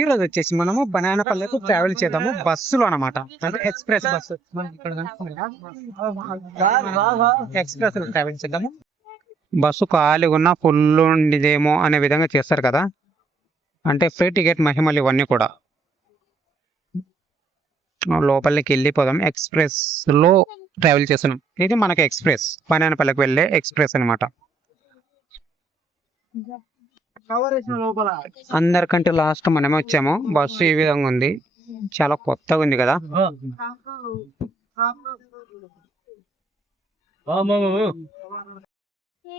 ఈ రోజు వచ్చేసి మనము బనానపల్లెకు ట్రావెల్ చేద్దాము బస్సులో అనమాట, అంటే ఎక్స్ప్రెస్ బస్సు. ఎక్స్ప్రెస్ లో ట్రావెల్ చేద్దాము. బస్సు ఖాళీగా ఉన్న ఫుల్ ఉండేదేమో అనే విధంగా చేస్తారు కదా, అంటే ఫ్రీ టికెట్ మహిమలు ఇవన్నీ కూడా. లోపలికి వెళ్ళిపోదాం. ఎక్స్ప్రెస్ లో ట్రావెల్ చేస్తున్నాం. ఇది మనకి ఎక్స్ప్రెస్, బనానపల్లెకు వెళ్ళే ఎక్స్ప్రెస్ అనమాట. అందరికంటే లాస్ట్ మనమే వచ్చాము. బస్సు ఈ విధంగా ఉంది, చాలా కొత్తగా ఉంది కదా.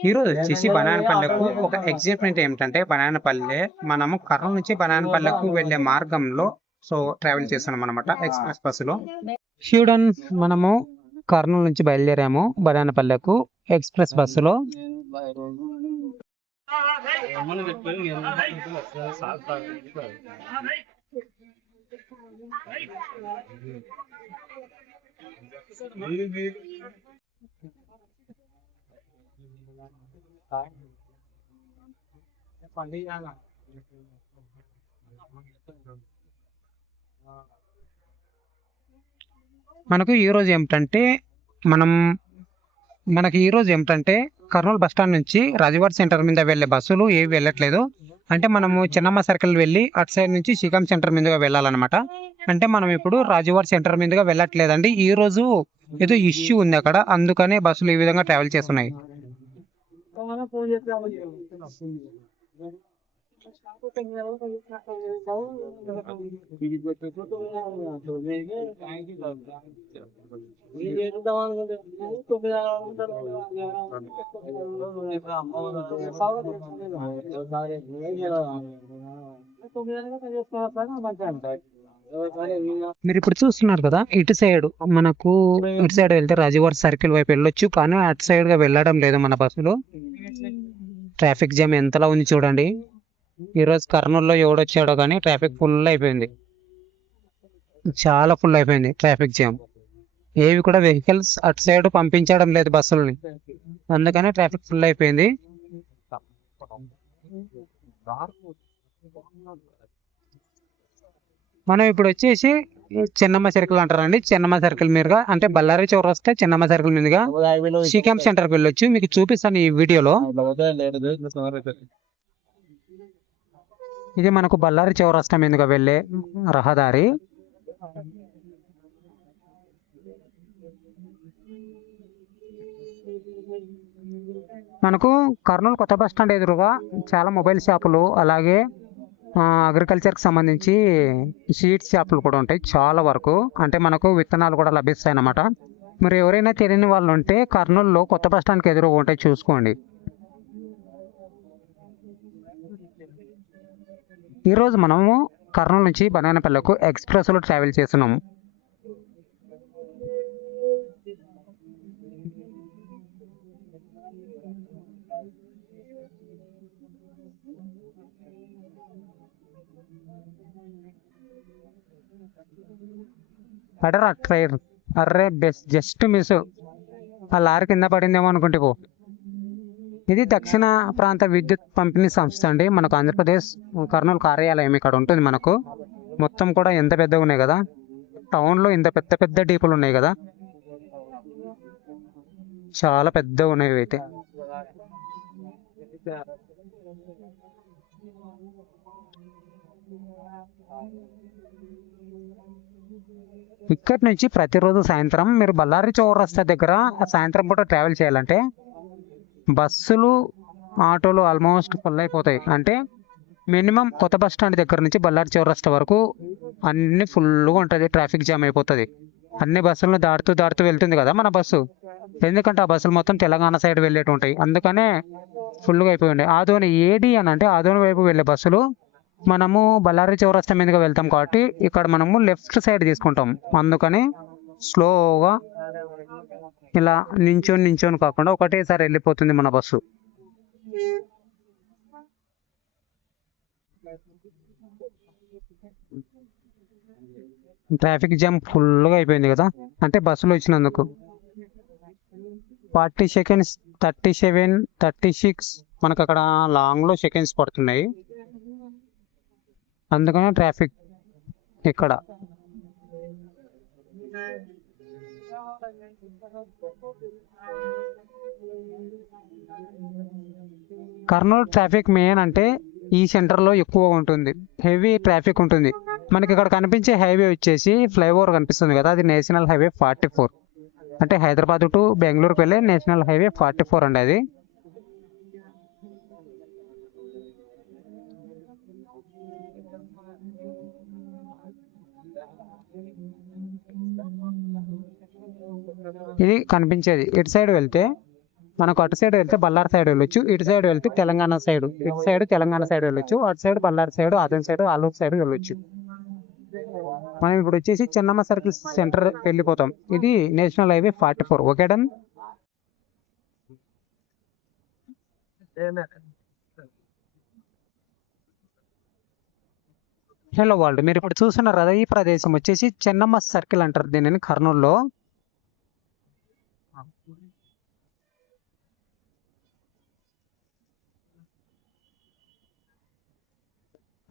ఈరోజు వచ్చేసి బనానపల్లెకు ఒక ఎగ్జైట్మెంట్ ఏమిటంటే, బనానపల్లె మనము కర్నూలు నుంచి బనానపల్లెకు వెళ్ళే మార్గంలో ట్రావెల్ చేస్తున్నాం అనమాట ఎక్స్ప్రెస్ బస్సులో. చూడన్, మనము కర్నూలు నుంచి బయలుదేరాము బనానపల్లెకు ఎక్స్ప్రెస్ బస్సులో. మనకు ఈరోజు ఏమిటంటే మనకి ఈరోజు ఏమిటంటే కర్నూలు బస్టాండ్ నుంచి రాజవాడ సెంటర్ మీద వెళ్ళే బస్సులు ఏవి వెళ్ళట్లేదు. అంటే మనము చిన్నమ్మ సర్కిల్ వెళ్ళి అటు సైడ్ నుంచి శ్రీకాం సెంటర్ మీదుగా వెళ్ళాలన్నమాట. అంటే మనం ఇప్పుడు రాజవాడ సెంటర్ మీదుగా వెళ్ళట్లేదండి. ఈ రోజు ఏదో ఇష్యూ ఉంది అక్కడ, అందుకనే బస్సులు ఈ విధంగా ట్రావెల్ చేస్తున్నాయి. మీరు ఇప్పుడు చూస్తున్నారు కదా, ఇటు సైడ్ వెళ్తే రాజవాడ సర్కిల్ వైపు వెళ్ళొచ్చు, కానీ అటు సైడ్ గా వెళ్ళడం లేదు మన బస్సులో. ట్రాఫిక్ జామ్ ఎంతలా ఉంది చూడండి. ఈరోజు కర్నూలులో ఎవడొచ్చాడో కానీ ట్రాఫిక్ ఫుల్ అయిపోయింది, చాలా ఫుల్ అయిపోయింది ట్రాఫిక్ జామ్. ఏవి కూడా వెహికల్స్ అటు సైడ్ పంపించడం లేదు బస్సులని, అందుకనే ట్రాఫిక్ ఫుల్ అయిపోయింది. మనం ఇప్పుడు వచ్చేసి చిన్నమ్మ సర్కిల్ అంటారండి. చిన్నమ్మ సర్కిల్ మీదుగా, అంటే బళ్ళారి చౌరస్తా చిన్నమ్మ సర్కిల్ మీదుగా శ్రీకాంత్ సెంటర్కి వెళ్ళొచ్చు. మీకు చూపిస్తాను ఈ వీడియోలో. ఇది మనకు బళ్ళారి చౌరస్తా మీదుగా వెళ్ళే రహదారి. మనకు కర్నూలు కొత్త బస్ స్టాండ్ ఎదురుగా చాలా మొబైల్ షాపులు, అలాగే అగ్రికల్చర్కి సంబంధించి సీడ్స్ షాపులు కూడా ఉంటాయి చాలా వరకు. అంటే మనకు విత్తనాలు కూడా లభిస్తాయి అన్నమాట. మరి ఎవరైనా తెలియని వాళ్ళు ఉంటే కర్నూలులో కొత్త బస్ స్టాండ్కి ఎదురుగా ఉంటాయి, చూసుకోండి. ఈరోజు మనము కర్నూలు నుంచి బనానపల్లెకు ఎక్స్ప్రెస్లో ట్రావెల్ చేస్తున్నాము. అడరా ట్రైర్, అర్రే బెస్ట్, జస్ట్ మిస్. ఆ లారీ కింద పడిందేమో అనుకుంటే పో. ఇది దక్షిణ ప్రాంత విద్యుత్ పంపిణీ సంస్థ అండి, మనకు ఆంధ్రప్రదేశ్ కర్నూలు కార్యాలయం ఇక్కడ ఉంటుంది. మనకు మొత్తం కూడా ఎంత పెద్దగా ఉన్నాయి కదా, టౌన్లో ఇంత పెద్ద పెద్ద డీపులు ఉన్నాయి కదా, చాలా పెద్దగా ఉన్నాయి అయితే. ఇక్కడి నుంచి ప్రతిరోజు సాయంత్రం మీరు బళ్ళారి చౌరస్తా దగ్గర సాయంత్రం పూట ట్రావెల్ చేయాలంటే బస్సులు, ఆటోలు ఆల్మోస్ట్ ఫుల్ అయిపోతాయి. అంటే మినిమం కొత్త బస్ స్టాండ్ దగ్గర నుంచి బళ్ళారి చౌరస్తా వరకు అన్ని ఫుల్గా ఉంటుంది, ట్రాఫిక్ జామ్ అయిపోతుంది. అన్ని బస్సులను దాటుతూ వెళ్తుంది కదా మన బస్సు, ఎందుకంటే ఆ బస్సులు మొత్తం తెలంగాణ సైడ్ వెళ్ళేటు ఉంటాయి, అందుకనే ఫుల్గా అయిపోయి ఉంటాయి. ఆదోని ఏడి అని అంటే ఆదోని వైపు వెళ్ళే బస్సులు మనము బళ్ళారి చౌరస్తా మీదుగా వెళ్తాం కాబట్టి ఇక్కడ మనము లెఫ్ట్ సైడ్ తీసుకుంటాం, అందుకని స్లోగా ఇలా నించొని కాకుండా ఒకటేసారి వెళ్ళిపోతుంది మన బస్సు. ట్రాఫిక్ జామ్ ఫుల్గా అయిపోయింది కదా, అంటే బస్సులో వచ్చినందుకు. 40 సెకండ్స్, 37, 36 మనకు అక్కడ లాంగ్లో సెకండ్స్ పడుతున్నాయి. అందుకనే ట్రాఫిక్ ఇక్కడ. కర్నూలు ట్రాఫిక్ మెయిన్ అంటే ఈ సెంటర్లో ఎక్కువ ఉంటుంది, హెవీ ట్రాఫిక్ ఉంటుంది. మనకి ఇక్కడ కనిపించే హైవే వచ్చేసి ఫ్లైఓవర్ కనిపిస్తుంది కదా, అది నేషనల్ హైవే 44. అంటే హైదరాబాద్ టు బెంగళూరుకి వెళ్ళే నేషనల్ హైవే 44 అండి అది. ఇది కనిపించేది. ఇటు సైడ్ వెళ్తే మనకు, అటు సైడ్ వెళ్తే బళ్ళారి సైడ్ వెళ్ళొచ్చు, ఇటు సైడ్ వెళ్తే తెలంగాణ సైడ్, ఇటు సైడ్ తెలంగాణ సైడ్ వెళ్ళొచ్చు, అటు సైడ్ బళ్ళారి సైడ్, ఆదం సైడ్, ఆలూరు సైడ్ వెళ్ళొచ్చు. మనం ఇప్పుడు వచ్చేసి చెన్నమ్మ సర్కిల్ సెంటర్ వెళ్ళిపోతాం. ఇది national highway 44. Okay done. Hello world, మీరు ఇప్పుడు చూస్తున్నారు కదా, ఈ ప్రదేశం వచ్చేసి చెన్నమ్మ సర్కిల్ అంటారు దీనిని కర్నూలులో.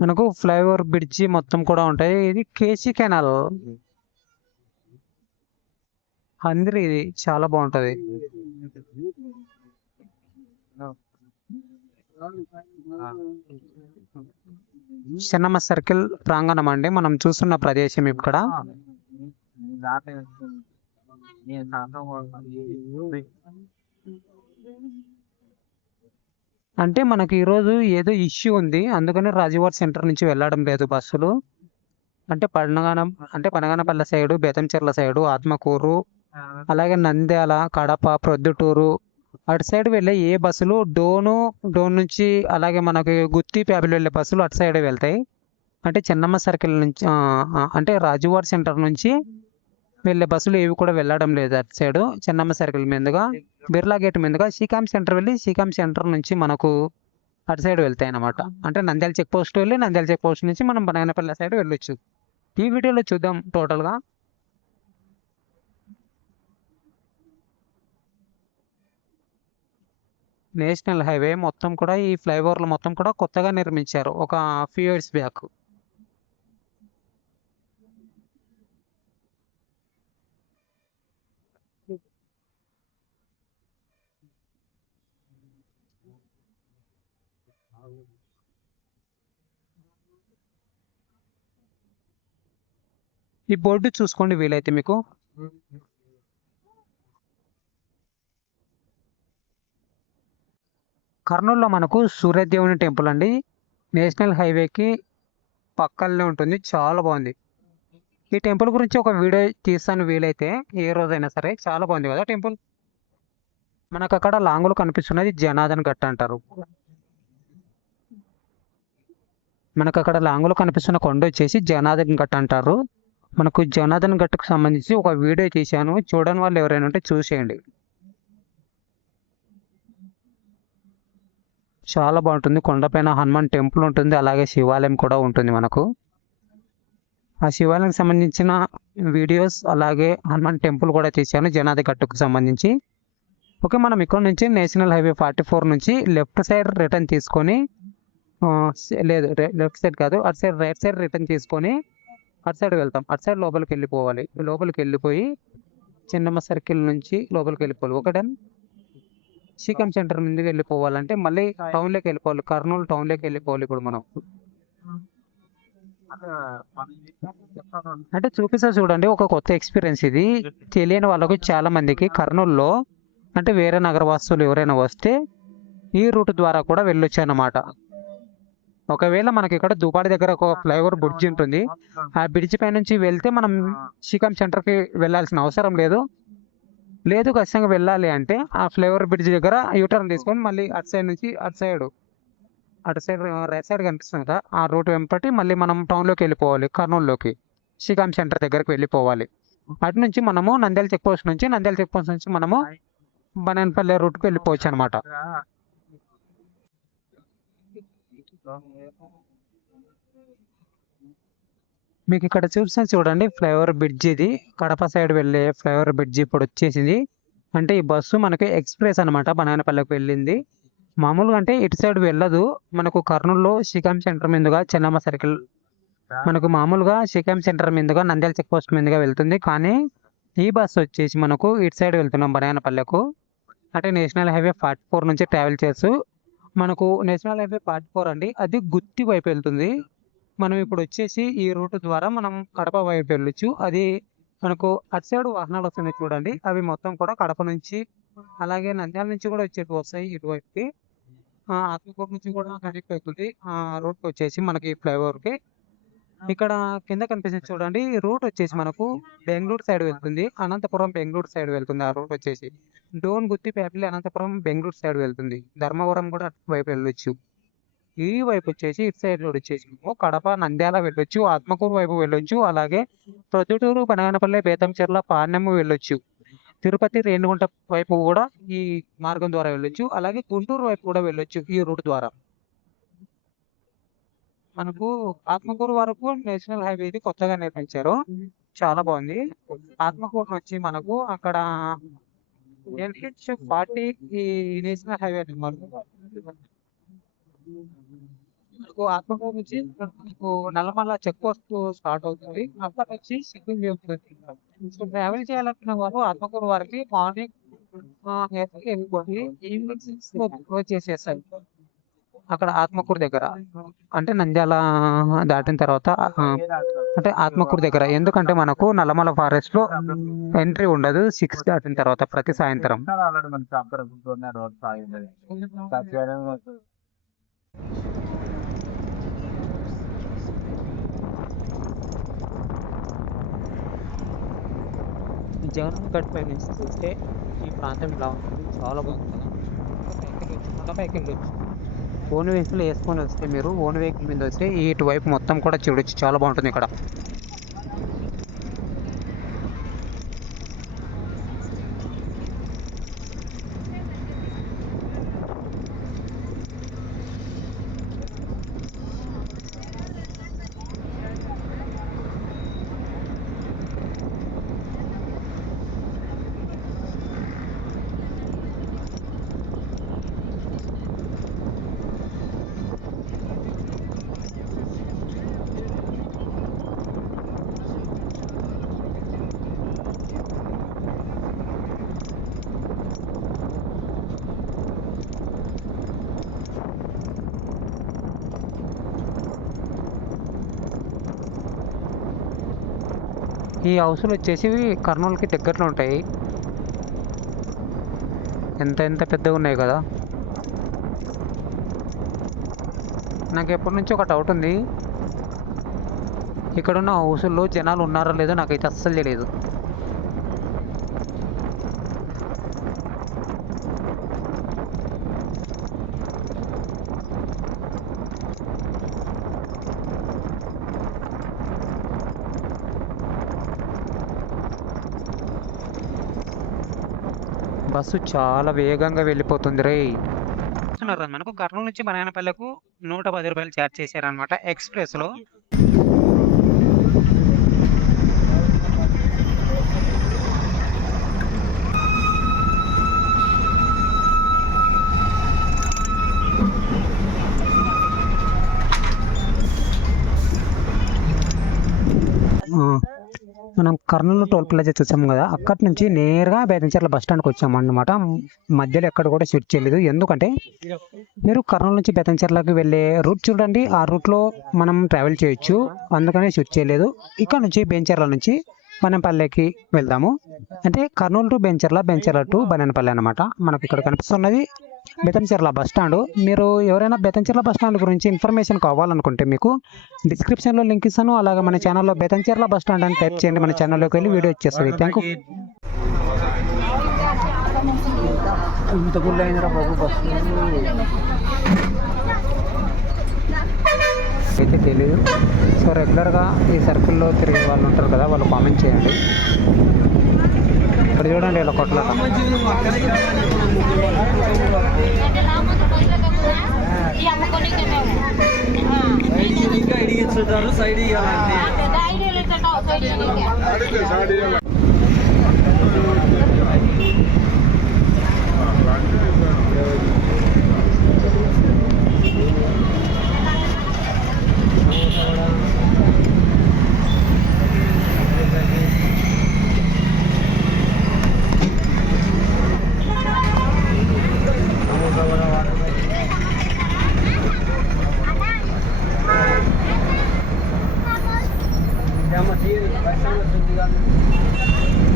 మనకు ఫ్లైఓవర్ బ్రిడ్జి మొత్తం కూడా ఉంటాయి. ఇది కేసీ కెనాల్ అందరి, ఇది చాలా బాగుంటది. చెన్నమ్మ సర్కిల్ ప్రాంగణం అండి మనం చూస్తున్న ప్రదేశం ఇక్కడ. అంటే మనకి ఈరోజు ఏదో ఇష్యూ ఉంది, అందుకని రాజువారి సెంటర్ నుంచి వెళ్ళడం లేదు బస్సులు. అంటే పనగానపల్లె సైడు, బేతంచెర్ల సైడు, ఆత్మకూరు, అలాగే నంద్యాల, కడప, ప్రొద్దుటూరు అటు సైడ్ వెళ్ళే ఏ బస్సులు డోన్ నుంచి, అలాగే మనకి గుత్తి ప్యాబిల్ వెళ్ళే బస్సులు అటు సైడ్ వెళ్తాయి. అంటే చెన్నమ్మ సర్కిల్ నుంచి అంటే రాజువారి సెంటర్ నుంచి వెళ్ళే బస్సులు ఏవి కూడా వెళ్ళడం లేదు అటు సైడు. చెన్నమ్మ సర్కిల్ మీదుగా, బిర్లా గేట్ మీదుగా శ్రీకాం సెంటర్ వెళ్ళి, శ్రీకాం సెంటర్ నుంచి మనకు అటు సైడ్ వెళ్తాయి అన్నమాట. అంటే నంద్యాల చెక్ పోస్ట్ వెళ్ళి, నంద్యాల చెక్ పోస్ట్ నుంచి మనం బనగానపల్లి సైడ్ వెళ్ళొచ్చు. ఈ వీడియోలో చూద్దాం టోటల్గా. నేషనల్ హైవే మొత్తం కూడా, ఈ ఫ్లైఓవర్లు మొత్తం కూడా కొత్తగా నిర్మించారు ఒక ఫ్యూ ఇయర్స్ బ్యాక్. ఈ బోర్డు చూసుకోండి వీలైతే మీకు. కర్నూలులో మనకు సూర్యదేవుని టెంపుల్ అండి, నేషనల్ హైవేకి పక్కనే ఉంటుంది, చాలా బాగుంది. ఈ టెంపుల్ గురించి ఒక వీడియో తీస్తాను వీలైతే, ఏ రోజైనా సరే. చాలా బాగుంది కదా టెంపుల్. మనకు అక్కడ లాంగులు కనిపిస్తున్నది జనార్దన్ గట్ట అంటారు. మనకు అక్కడ లాంగులు కనిపిస్తున్న కొండ వచ్చేసి జనార్దన్ గట్ట అంటారు. మనకు జనార్దన్ గట్టుకు సంబంధించి ఒక వీడియో తీశాను, చూడని వాళ్ళు ఎవరైనా ఉంటే చూసేయండి. చాలా బాగుంటుంది. కొండపైన హనుమాన్ టెంపుల్ ఉంటుంది, అలాగే శివాలయం కూడా ఉంటుంది మనకు. ఆ శివాలయం సంబంధించిన వీడియోస్, అలాగే హనుమాన్ టెంపుల్ కూడా తీశాను జనార్దన్ గట్టుకు సంబంధించి. ఓకే, మనం ఇక్కడ నుంచి నేషనల్ హైవే 44 నుంచి లెఫ్ట్ సైడ్ రిటర్న్ తీసుకొని, లేదు లెఫ్ట్ సైడ్ కాదు, అటు సైడ్ రైట్ సైడ్ రిటర్న్ తీసుకొని అటు సైడ్ వెళ్తాం. అటు సైడ్ లోపలికి వెళ్ళిపోవాలి. లోపలికి వెళ్ళిపోయి చెన్నమ్మ సర్కిల్ నుంచి లోపలికి వెళ్ళిపోవాలి. ఒకటే శ్రీకాం సెంటర్ ముందుకు వెళ్ళిపోవాలంటే మళ్ళీ టౌన్లోకి వెళ్ళిపోవాలి, కర్నూలు టౌన్లోకి వెళ్ళిపోవాలి. ఇప్పుడు మనం అంటే చూపిస్తా చూడండి, ఒక కొత్త ఎక్స్పీరియన్స్ ఇది. తెలియని వాళ్ళకు చాలా మందికి కర్నూలులో, అంటే వేరే నగరవాసులు ఎవరైనా వస్తే ఈ రూట్ ద్వారా కూడా వెళ్ళొచ్చు అన్నమాట. ఒకవేళ మనకి ఇక్కడ దుపాడి దగ్గర ఒక ఫ్లైఓవర్ బ్రిడ్జ్ ఉంటుంది, ఆ బ్రిడ్జ్ పై నుంచి వెళ్తే మనం శ్రీకాం సెంటర్కి వెళ్ళాల్సిన అవసరం లేదు. ఖచ్చితంగా వెళ్ళాలి అంటే ఆ ఫ్లైఓవర్ బ్రిడ్జ్ దగ్గర యూటర్న్ తీసుకొని మళ్ళీ అటు సైడ్ నుంచి అటు సైడ్ రైట్ సైడ్ కనిపిస్తుంది కదా, ఆ రూట్ వెంపటి మళ్ళీ మనం టౌన్లోకి వెళ్ళిపోవాలి, కర్నూలులోకి శ్రీకాం సెంటర్ దగ్గరికి వెళ్ళిపోవాలి. అటు నుంచి మనము నంద్యాల చెక్ పోస్ట్ నుంచి మనము బనగానపల్లి రూట్కి వెళ్ళిపోవచ్చు అనమాట. మీకు ఇక్కడ చూడండి ఫ్లైఓవర్ బ్రిడ్జ్, ఇది కడప సైడ్ వెళ్ళే ఫ్లైఓవర్ బ్రిడ్జ్ ఇప్పుడు వచ్చేసింది. అంటే ఈ బస్సు మనకి ఎక్స్ప్రెస్ అనమాట, బనగానపల్లికి వెళ్ళింది. మామూలుగా అంటే ఇటు సైడ్ వెళ్ళదు, మనకు కర్నూలులో శ్రీకాం సెంటర్ మీదుగా చెన్నమ్మ సర్కిల్ మనకు మామూలుగా షికామ్ సెంటర్ మీదుగా నంద్యాల చెక్ పోస్ట్ మీదుగా వెళ్తుంది. కానీ ఈ బస్ వచ్చేసి మనకు ఇటు సైడ్ వెళ్తున్నాం బనగానపల్లెకు. అంటే నేషనల్ హైవే 44 నుంచి ట్రావెల్ చేస్తూ మనకు నేషనల్ హైవే 44 అండి, అది గుత్తి వైపు వెళ్తుంది. మనం ఇప్పుడు వచ్చేసి ఈ రూట్ ద్వారా మనం కడప వైపు వెళ్ళొచ్చు. అది మనకు అటు సైడ్ వాహనాలు వస్తున్నాయి చూడండి, అవి మొత్తం కూడా కడప నుంచి అలాగే నంద్యాల నుంచి కూడా వచ్చేవి వస్తాయి ఇటువైపుకి. ఆత్మకూరు నుంచి కూడా కనెక్ట్ అవుతుంది ఆ రూట్కి వచ్చేసి మనకి ఫ్లైఓవర్కి. ఇక్కడ కింద కనిపిస్తుంది చూడండి, రూట్ వచ్చేసి మనకు బెంగళూరు సైడ్ వెళ్తుంది, అనంతపురం బెంగళూరు సైడ్ వెళ్తుంది. ఆ రూట్ వచ్చేసి డోన్ గుత్తి పేపల్లి అనంతపురం బెంగళూరు సైడ్ వెళ్తుంది. ధర్మవరం కూడా అటు వైపు వెళ్ళొచ్చు. ఈ వైపు వచ్చేసి ఇటు సైడ్ రోడ్ వచ్చేసి కడప నంద్యాల వెళ్ళొచ్చు, ఆత్మకూరు వైపు వెళ్ళొచ్చు, అలాగే ప్రొద్దుటూరు బనగానపల్లె బేతంచెర్ల పాణ్యము వెళ్ళొచ్చు. తిరుపతి రేణిగుంట వైపు కూడా ఈ మార్గం ద్వారా వెళ్ళొచ్చు, అలాగే గుంటూరు వైపు కూడా వెళ్ళొచ్చు ఈ రూట్ ద్వారా. మనకు ఆత్మకూరు వరకు నేషనల్ హైవే ఇది కొత్తగా నిర్మించారు, చాలా బాగుంది. ఆత్మకూరు నుంచి మనకు అక్కడ NH40 ఈ నేషనల్ హైవే మనకు ఆత్మకూరు నుంచి మనకు నల్లమల్ల చెక్ పోస్ట్ స్టార్ట్ అవుతుంది. అక్కడ నుంచి సిగ్నల్ చెప్తుంది. సో ట్రావెల్ చేయాలనుకున్న వాళ్ళు ఆత్మకూరు వారికి మార్నింగ్ వెళ్ళిపోయి ఈవినింగ్ 6 వచ్చేసేసాయి అక్కడ ఆత్మకూరు దగ్గర. అంటే నంద్యాల దాటిన తర్వాత అంటే ఆత్మకూరు దగ్గర, ఎందుకంటే మనకు నల్లమల ఫారెస్ట్ లో ఎంట్రీ ఉండదు 6 దాటిన తర్వాత ప్రతి సాయంత్రం. జగన్ గట్ పై నుంచి చూస్తే ఈ ప్రాంతం ఇలా ఉంటుంది, చాలా బాగుంది కదా. కొండపైకి వెళ్ళొచ్చు, ఓన్ వెహికల్ వేసుకొని వస్తే మీరు ఓన్ వెహికల్ మీద వస్తే ఇటువైపు మొత్తం కూడా చూడొచ్చు, చాలా బాగుంటుంది ఇక్కడ. ఈ హౌస్లు వచ్చేసి కర్నూలుకి దగ్గరలో ఉంటాయి. ఎంత ఎంత పెద్దగా ఉన్నాయి కదా. నాకు ఎప్పటి నుంచి ఒక డౌట్ ఉంది, ఇక్కడున్న హౌసుల్లో జనాలు ఉన్నారో లేదో నాకైతే అస్సలు తెలియదు. బస్సు చాలా వేగంగా వెళ్ళిపోతుంది రే. మనకు కర్నూలు నుంచి బనగానపల్లెకు 110 రూపాయలు ఛార్జ్ చేశారనమాట ఎక్స్ప్రెస్ లో. మనం కర్నూలు టోల్ ప్లాజా చూసాము కదా, అక్కడి నుంచి నేరుగా బేతంచెర్ల బస్ స్టాండ్కి వచ్చాము అన్నమాట. మధ్యలో ఎక్కడ కూడా స్విచ్ చేయలేదు, ఎందుకంటే మీరు కర్నూలు నుంచి బేతంచెర్లకు వెళ్ళే రూట్ చూడండి, ఆ రూట్లో మనం ట్రావెల్ చేయొచ్చు, అందుకని స్విచ్ చేయలేదు. ఇక్కడ నుంచి బెంచెర్ల నుంచి బనగానపల్లెకి వెళ్దాము. అంటే కర్నూలు టు బెంచెర్ల, బెంచెర్ల టు బనగానపల్లె అనమాట. మనకు ఇక్కడ కనిపిస్తున్నది బేతంచెర్ల బస్ స్టాండ్. మీరు ఎవరైనా బేతంచెర్ల బస్ స్టాండ్ గురించి ఇన్ఫర్మేషన్ కావాలనుకుంటే మీకు డిస్క్రిప్షన్లో లింక్ ఇస్తాను. అలాగే మన ఛానల్లో బేతంచెర్ల బస్ స్టాండ్ అని టైప్ చేయండి, మన ఛానల్లోకి వెళ్ళి వీడియో ఇచ్చేస్తుంది. Thank you. ఇంత గుళ్ళు అయిందిరా బాబు బస్సు అయితే తెలియదు. సో రెగ్యులర్గా ఈ సర్కిల్లో తిరిగే వాళ్ళు ఉంటారు కదా, వాళ్ళు కామెంట్ చేయండి. ఇక్కడ చూడండి ఇలా కొట్లాట.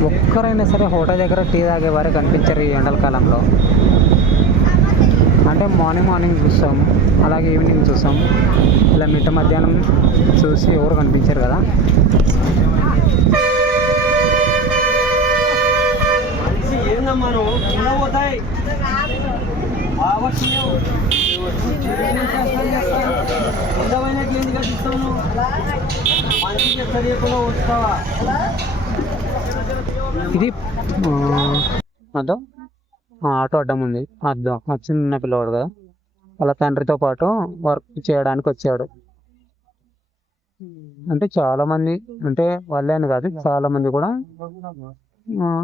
ఒక్కరైనా సరే హోటల్ దగ్గర టీ తాగేవారే కనిపించారు ఈ ఎండల కాలంలో. అంటే మార్నింగ్ చూస్తాం, అలాగే ఈవినింగ్ చూస్తాం, ఇలా మిట్ట మధ్యాహ్నం చూసి ఎవరు కనిపించారు కదా. ఇది అదో ఆటో అడ్డం ఉంది, అద్దం చిన్న పిల్లవాడు కదా, వాళ్ళ తండ్రితో పాటు వర్క్ చేయడానికి వచ్చాడు. అంటే చాలా మంది, అంటే వాళ్ళే అని కాదు, చాలా మంది కూడా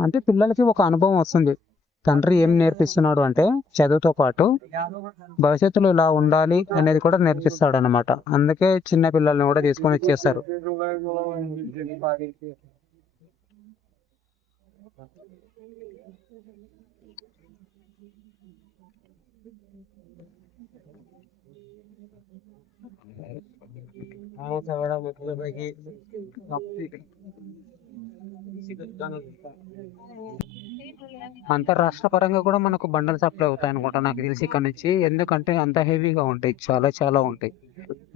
అంటే పిల్లలకి ఒక అనుభవం వస్తుంది. తండ్రి ఏం నేర్పిస్తున్నాడు అంటే చదువుతో పాటు భవిష్యత్తులో ఇలా ఉండాలి అనేది కూడా నేర్పిస్తాడు అనమాట. అందుకే చిన్న పిల్లల్ని కూడా తీసుకొని వచ్చేస్తారు. అంతరాష్ట్ర పరంగా కూడా మనకు బండలు సప్లై అవుతాయి అనుకుంటా నాకు తెలిసి ఇక్కడ నుంచి. ఎందుకంటే అంత హెవీగా ఉంటాయి, చాలా ఉంటాయి.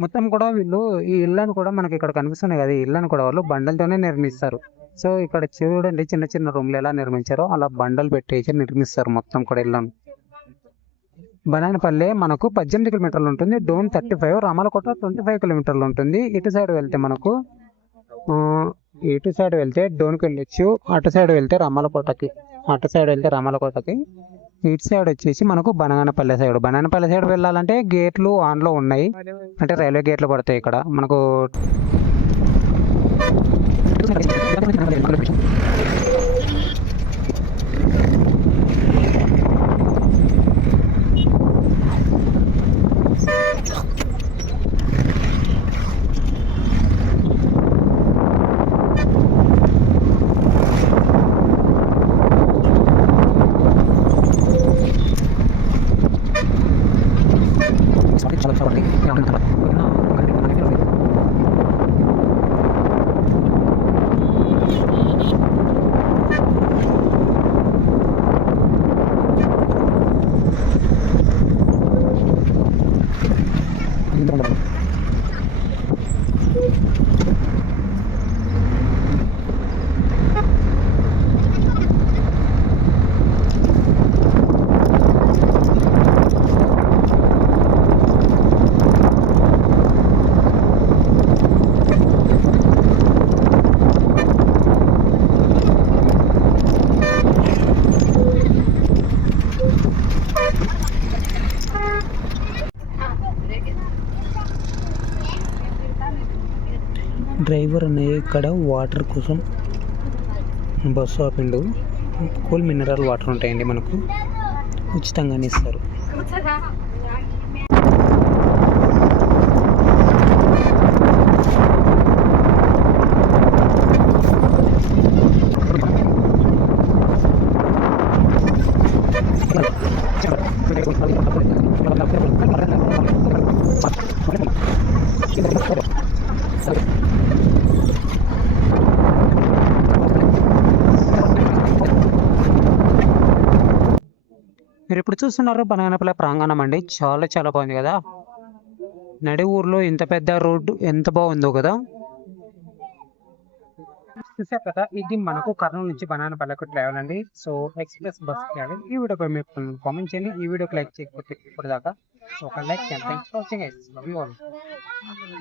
మొత్తం కూడా వీళ్ళు ఈ ఇళ్ళను కూడా మనకి ఇక్కడ కనిపిస్తున్నాయి కదా, ఈ ఇళ్ళను కూడా వాళ్ళు బండలతోనే నిర్మిస్తారు. సో ఇక్కడ చూడండి చిన్న చిన్న రూమ్లు ఎలా నిర్మించారో అలా బండలు పెట్టేసి నిర్మిస్తారు మొత్తం కూడా ఇళ్ళను. బనానపల్లె మనకు 18 కిలోమీటర్లు ఉంటుంది, డోన్ 35, రామలకోట 25 కిలోమీటర్లు ఉంటుంది. ఇటు సైడ్ వెళ్తే మనకు డోన్కి వెళ్ళొచ్చు, అటు సైడ్ వెళ్తే రామలకోటకి, ఇటు సైడ్ వచ్చేసి మనకు బనగానపల్లె సైడ్ వెళ్ళాలంటే గేట్లు ఆన్లో ఉన్నాయి, అంటే రైల్వే గేట్లు పడతాయి ఇక్కడ మనకు. డ్రైవర్ అన్నయ్య ఇక్కడ వాటర్ కోసం బస్సు ఆపిండు. కూల్ మినరల్ వాటర్ ఉంటాయండి, మనకు ఉచితంగానే ఇస్తారు. మీరు ఇప్పుడు చూస్తున్నారు బనగానపల్లె ప్రాంగణం అండి, చాలా బాగుంది కదా. నడి ఊర్లో ఇంత పెద్ద రోడ్డు ఎంత బాగుందో కదా. చూసారు కదా, ఇది మనకు కర్నూలు నుంచి బనగానపల్లెకు ట్రావెల్ అండి. So express bus travel. ఈ వీడియోపై మీరు కామెంట్ చేయండి, ఈ వీడియోకి లైక్ చేయకపోతే ఇప్పటిదాకా. సో ఒక లైక్ చేయండి. Thanks for watching. Love you all.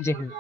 జై హింద్.